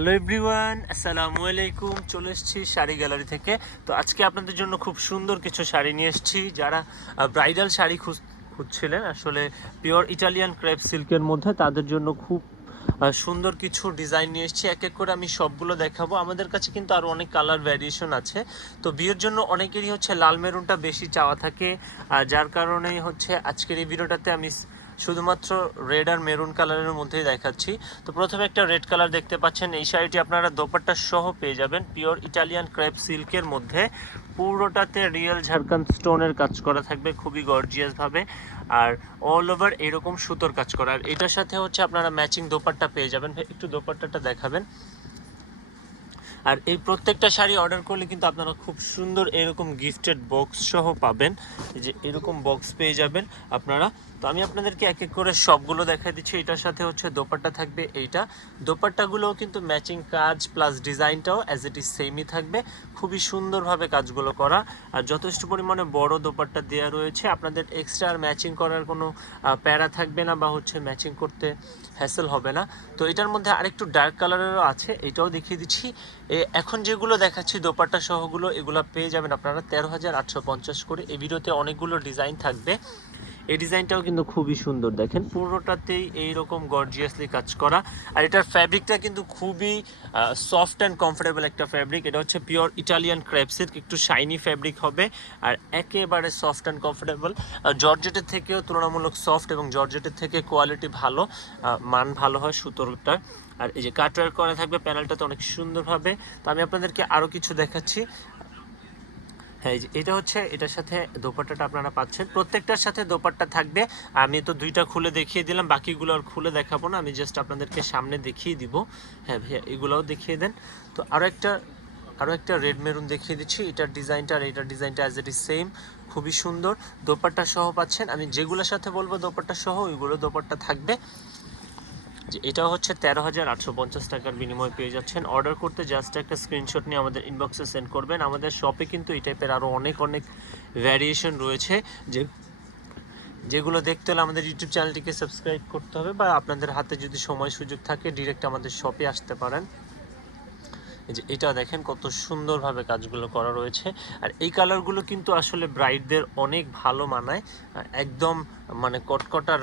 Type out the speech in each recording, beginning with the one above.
Hello everyone আসসালামু আলাইকুম চলে এসেছি শাড়ি গ্যালারি থেকে। তো আজকে আপনাদের জন্য খুব সুন্দর কিছু শাড়ি নিয়ে এসেছি। যারা ব্রাইডাল শাড়ি খুঁজ, খুঁজছিলেন, আসলে পিওর ইটালিয়ান ক্রেপ সিল্কের মধ্যে, তাদের জন্য খুব সুন্দর কিছু ডিজাইন নিয়ে এসেছি। এক এক করে আমি সবগুলো দেখাবো। আমাদের কাছে কিন্তু আরও অনেক কালার ভ্যারিয়েশন আছে। তো বিয়ের জন্য অনেকেরই হচ্ছে লাল মেরুনটা বেশি চাওয়া থাকে। আর যার কারণেই হচ্ছে আজকের এই ভিডিওটাতে আমি শুধুমাত্র রেড আর মেরুন কালারের মধ্যেই দেখাচ্ছি। তো প্রথমে একটা রেড কালার দেখতে পাচ্ছেন। এই শাড়িটি আপনারা দোপাট্টা সহ পেয়ে যাবেন। পিওর ইটালিয়ান ক্রেপ সিল্কের মধ্যে। পুরোটাতে রিয়েল ঝাড়খান্ড স্টোনের কাজ করা থাকবে খুবই গর্জিয়াস ভাবে। আর অল ওভার এরকম সুতোর কাজ করা। আর এটার সাথে হচ্ছে আপনারা ম্যাচিং দোপাট্টা পেয়ে যাবেন। একটু দোপাট্টাটা দেখাবেন। আর এই প্রত্যেকটা শাড়ি অর্ডার করলে কিন্তু আপনারা খুব সুন্দর এরকম গিফটেড বক্স সহ পাবেন। যে এরকম বক্স পেয়ে যাবেন আপনারা। তো আমি আপনাদেরকে এক এক করে সবগুলো দেখাই দিচ্ছি। এটার সাথে হচ্ছে দোপাট্টা থাকবে এইটা। দোপাট্টাগুলোও কিন্তু ম্যাচিং কাজ প্লাস ডিজাইনটাও অ্যাজ ইট সেমই থাকবে। খুবই সুন্দরভাবে কাজগুলো করা। আর যথেষ্ট পরিমাণে বড় দোপাট্টা দেওয়া রয়েছে। আপনাদের এক্সট্রা আর ম্যাচিং করার কোনো প্যারা থাকবে না বা হচ্ছে ম্যাচিং করতে হ্যাসেল হবে না। তো এটার মধ্যে আরেকটু ডার্ক কালারেরও আছে। এটাও দেখিয়ে দিচ্ছি। এখন যেগুলো দেখাচ্ছি, দোপাট্টা সহগুলো, এগুলো পেয়ে যাবেন আপনারা তেরো হাজার আটশো পঞ্চাশ করে। এই ভিডিওতে অনেকগুলো ডিজাইন থাকবে। এই ডিজাইনটাও কিন্তু খুবই সুন্দর, দেখেন। পুরোটাতেই এইরকম গর্জিয়াসলি কাজ করা। আর এটার ফ্যাব্রিকটা কিন্তু খুবই সফট অ্যান্ড কমফোর্টেবল একটা ফ্যাব্রিক এটা হচ্ছে পিওর ইটালিয়ান ক্রেপসিল্ক একটু শাইনি ফ্যাব্রিক হবে আর একেবারে সফট অ্যান্ড কমফোর্টেবল জর্জেটের থেকেও তুলনামূলক সফট এবং জর্জেটের থেকে কোয়ালিটি ভালো মান ভালো হয় সুতোরটার। আর এই যে কাটওয়ার করা থাকবে প্যানেলটা তো অনেক সুন্দরভাবে। তো আমি আপনাদেরকে আরও কিছু দেখাচ্ছি। হ্যাঁ এটা হচ্ছে, এটার সাথে দোপাট্টাটা আপনারা পাচ্ছেন। প্রত্যেকটার সাথে দোপাট্টা থাকবে। আমি তো দুইটা খুলে দেখিয়ে দিলাম, বাকিগুলো আর খুলে দেখাবো না। আমি জাস্ট আপনাদেরকে সামনে দেখিয়ে দিব। হ্যাঁ ভাইয়া, এগুলোও দেখিয়ে দেন। তো আরও একটা আরও একটা রেড মেরুন দেখিয়ে দিচ্ছি। এটার ডিজাইনটা আর এটার ডিজাইনটা অ্যাজ ইট ইজ সেম খুবই সুন্দর। দোপাট্টা সহ পাচ্ছেন। আমি যেগুলোর সাথে বলব দোপাট্টা সহ, ওইগুলো দোপাট্টা থাকবে। যে এটা হচ্ছে তেরো হাজার আটশো পঞ্চাশ টাকার বিনিময়ে পেয়ে যাচ্ছেন। অর্ডার করতে জাস্ট একটা স্ক্রিনশট নিয়ে আমাদের ইনবক্সে সেন্ড করবেন। আমাদের শপে কিন্তু এই টাইপের আরও অনেক অনেক ভ্যারিয়েশন রয়েছে। যে, যেগুলো দেখতে হলে আমাদের ইউটিউব চ্যানেলটিকে সাবস্ক্রাইব করতে হবে বা আপনাদের হাতে যদি সময় সুযোগ থাকে ডিরেক্ট আমাদের শপে আসতে পারেন। যে এটা দেখেন কত সুন্দরভাবে কাজগুলো করা রয়েছে। আর এই কালারগুলো কিন্তু আসলে ব্রাইডদের অনেক ভালো মানায়। একদম মানে কটকটা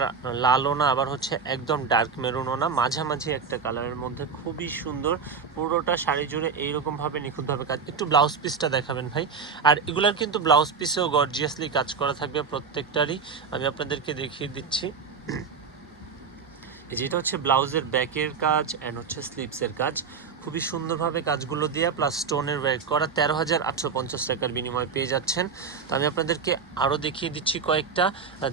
লালও না, আবার হচ্ছে একদম ডার্ক মেরুনও না। মাঝামাঝি একটা কালারের মধ্যে খুবই সুন্দর। পুরোটা শাড়ি জুড়ে এইরকমভাবে নিখুঁতভাবে কাজ, একটু ব্লাউজ পিসটা দেখাবেন ভাই। আর এগুলার কিন্তু ব্লাউজ পিসেও গর্জিয়াসলি কাজ করা থাকবে প্রত্যেকটারই। আমি আপনাদেরকে দেখিয়ে দিচ্ছি। যেটা হচ্ছে ব্লাউজের ব্যাকের কাজ অ্যান্ড হচ্ছে স্লিপসের কাজ। খুবই সুন্দরভাবে কাজগুলো দিয়ে প্লাস স্টোনের ওয়ার্ক করা তেরো হাজার আটশো পঞ্চাশ টাকার বিনিময়ে পেয়ে যাচ্ছেন। তো আমি আপনাদেরকে আরও দেখিয়ে দিচ্ছি কয়েকটা।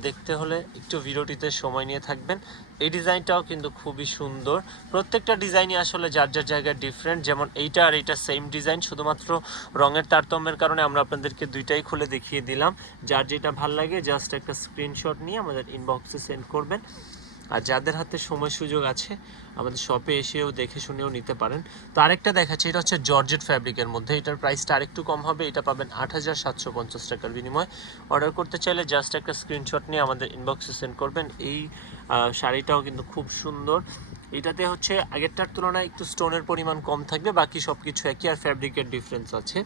দেখতে হলে একটু ভিডিওটিতে সময় নিয়ে থাকবেন। এই ডিজাইনটাও কিন্তু খুবই সুন্দর। প্রত্যেকটা ডিজাইনই আসলে যার যার জায়গায় ডিফারেন্ট যেমন এইটা আর এইটা সেম ডিজাইন শুধুমাত্র রঙের তারতম্যের কারণে আমরা আপনাদেরকে দুইটাই খুলে দেখিয়ে দিলাম। যার যেটা ভালো লাগে জাস্ট একটা স্ক্রিনশট নিয়ে আমাদের ইনবক্সে সেন্ড করবেন। আর যাদের হাতে সময় সুযোগ আছে, আমাদের শপে এসেও দেখে শুনেও নিতে পারেন। তো আরেকটা দেখাচ্ছি, এটা হচ্ছে জর্জেট ফ্যাব্রিকের মধ্যে। এটার প্রাইসটা আরেকটু কম হবে, এটা পাবেন আট হাজার সাতশো পঞ্চাশ টাকার বিনিময়। অর্ডার করতে চাইলে জাস্ট একটা স্ক্রিনশট নিয়ে আমাদের ইনবক্সে সেন্ড করবেন। এই শাড়িটাও কিন্তু খুব সুন্দর। এটাতে হচ্ছে আগেরটার তুলনায় একটু স্টোনের পরিমাণ কম থাকবে, বাকি সব কিছু একই আর ফ্যাব্রিকের ডিফারেন্স আছে।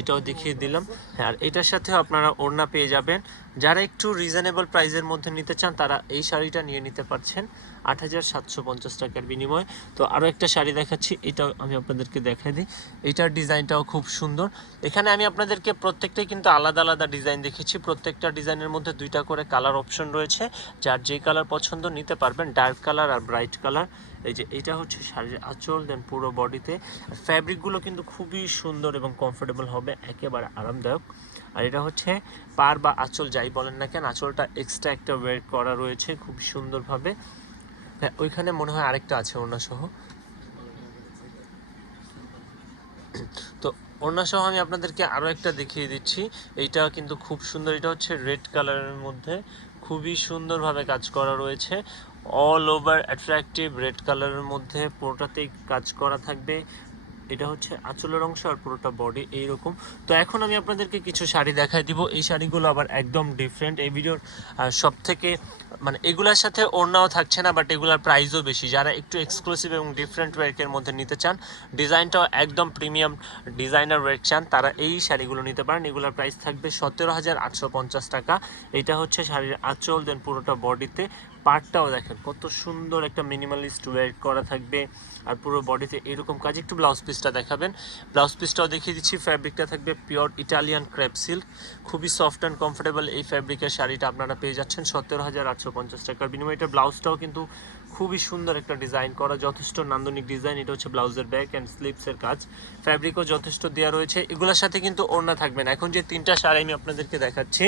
এটাও দেখিয়ে দিলাম। হ্যাঁ আর এটার সাথে আপনারা ওড়না পেয়ে যাবেন। যারা একটু রিজনেবল প্রাইসের মধ্যে নিতে চান, তারা এই শাড়িটা নিয়ে নিতে পারছেন আট হাজার সাতশো পঞ্চাশ টাকার বিনিময়ে। তো আরও একটা শাড়ি দেখাচ্ছি, এটাও আমি আপনাদেরকে দেখাই দিই। এটার ডিজাইনটাও খুব সুন্দর। এখানে আমি আপনাদেরকে প্রত্যেকটাই কিন্তু আলাদা আলাদা ডিজাইন দেখেছি। প্রত্যেকটা ডিজাইনের মধ্যে দুইটা করে কালার অপশন রয়েছে। যার যেই কালার পছন্দ নিতে পারবেন, ডার্ক কালার আর ব্রাইট কালার। এই যে এটা হচ্ছে শাড়ির আঁচল দেন পুরো বডিতে ফ্যাব্রিকগুলো কিন্তু খুবই সুন্দর এবং কমফোর্টেবল হবে, একেবারে আরামদায়ক। আর এটা হচ্ছে পার বা আঁচল যাই বলেন না কেন, আঁচলটা এক্সট্রা একটা ওয়ের করা রয়েছে খুব সুন্দরভাবে। হ্যাঁ ওইখানে মনে হয় আরেকটা আছে ওনা সহ। তো ওড়না সহ আমি আপনাদেরকে আরও একটা দেখিয়ে দিচ্ছি। এইটা কিন্তু খুব সুন্দর, এটা হচ্ছে রেড কালারের মধ্যে খুবই সুন্দরভাবে কাজ করা রয়েছে। অল ওভার অ্যাট্রাকটিভ রেড কালারের মধ্যে পুরোটাতেই কাজ করা থাকবে। এটা হচ্ছে আঁচলের অংশ আর পুরোটা বডি এইরকম। তো এখন আমি আপনাদেরকে কিছু শাড়ি দেখাই দিব। এই শাড়িগুলো আবার একদম ডিফারেন্ট এই ভিডিওর সব থেকে মানে এগুলার সাথে ওড়নাও থাকছে না বাট এগুলার প্রাইসও বেশি। যারা একটু এক্সক্লুসিভ এবং ডিফারেন্ট ওয়ার্কের মধ্যে নিতে চান ডিজাইনটাও একদম প্রিমিয়াম ডিজাইনার ওয়ার্ক চান, তারা এই শাড়িগুলো নিতে পারেন। এগুলোর প্রাইস থাকবে সতেরো হাজার আটশো পঞ্চাশ টাকা। এটা হচ্ছে শাড়ির আঁচল দেন পুরোটা বডিতে পার্টটাও দেখেন, কত সুন্দর একটা মিনিমালিস্ট ওয়ার্ক করা থাকবে আর পুরো বডিতে এরকম কাজ। একটু ব্লাউজ পিসটা দেখাবেন। ব্লাউজ পিসটাও দেখিয়ে দিচ্ছি ফ্যাব্রিকটা থাকবে পিওর ইটালিয়ান ক্র্যাপ সিল্ক খুবই সফট অ্যান্ড কমফোর্টেবল এই ফ্যাব্রিকের শাড়িটা আপনারা পেয়ে যাচ্ছেন সতেরো হাজার আটশো পঞ্চাশ টাকার বিনিময়ে। এটা ব্লাউজটাও কিন্তু খুবই সুন্দর একটা ডিজাইন করা, যথেষ্ট নান্দনিক ডিজাইন এটা হচ্ছে ব্লাউজের ব্যাক অ্যান্ড স্লিপসের কাজ। ফ্যাব্রিকও যথেষ্ট দেওয়া রয়েছে। এগুলোর সাথে কিন্তু ওড়না থাকবেন এখন যে তিনটা শাড়ি আমি আপনাদেরকে দেখাচ্ছি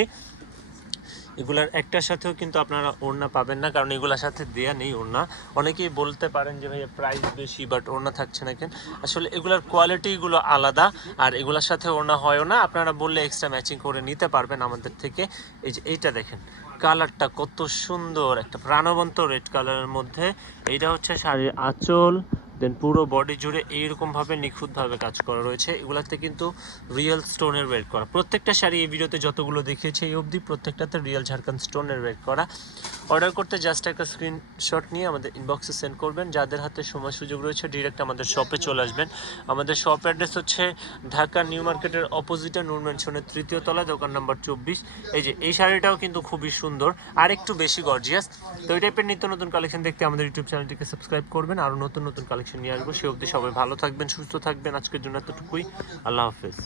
এগুলার একটার সাথেও কিন্তু আপনারা ওড়না পাবেন না, কারণ এগুলোর সাথে দেয়া নেই ওড়না। অনেকেই বলতে পারেন যে, ভাইয়া প্রাইস বেশি বাট ওড়না থাকছে না কেন? আসলে এগুলার কোয়ালিটিগুলো আলাদা, আর এগুলোর সাথে ওড়না হয়ও না। আপনারা বললে এক্সট্রা ম্যাচিং করে নিতে পারবেন আমাদের থেকে। এই যে, এইটা দেখেন কালারটা কত সুন্দর, একটা প্রাণবন্ত রেড কালারের মধ্যে। এইটা হচ্ছে শাড়ির আঁচল দেন পুরো বডি জুড়ে এইরকমভাবে নিখুঁতভাবে কাজ করা রয়েছে। এগুলাতে কিন্তু রিয়েল স্টোনের ওয়েট করা। প্রত্যেকটা শাড়ি এই ভিডিওতে যতগুলো দেখিয়েছে, এই অবধি প্রত্যেকটাতে রিয়েল ঝাড়খান্ড স্টোনের ওয়েট করা। অর্ডার করতে জাস্ট একটা স্ক্রিনশট নিয়ে আমাদের ইনবক্সে সেন্ড করবেন। যাদের হাতে সময় সুযোগ রয়েছে ডিরেক্ট আমাদের শপে চলে আসবেন। আমাদের শপ অ্যাড্রেস হচ্ছে ঢাকা নিউ মার্কেটের অপোজিটে নূর ম্যানশনের তৃতীয় তলা, দোকান নাম্বার চব্বিশ। এই যে, এই শাড়িটাও কিন্তু খুবই সুন্দর, আর একটু বেশি গর্জিয়াস তো এই টাইপের নিত্য নতুন কালেকশন দেখতে আমাদের ইউটিউব চ্যানেলটিকে সাবস্ক্রাইব করবেন আরও নতুন নতুন কালেকশন নিয়ে আসব। সে অবধি সবাই ভালো থাকবেন, সুস্থ থাকবেন। আজকের জন্য এতটুকুই। আল্লাহ হাফেজ।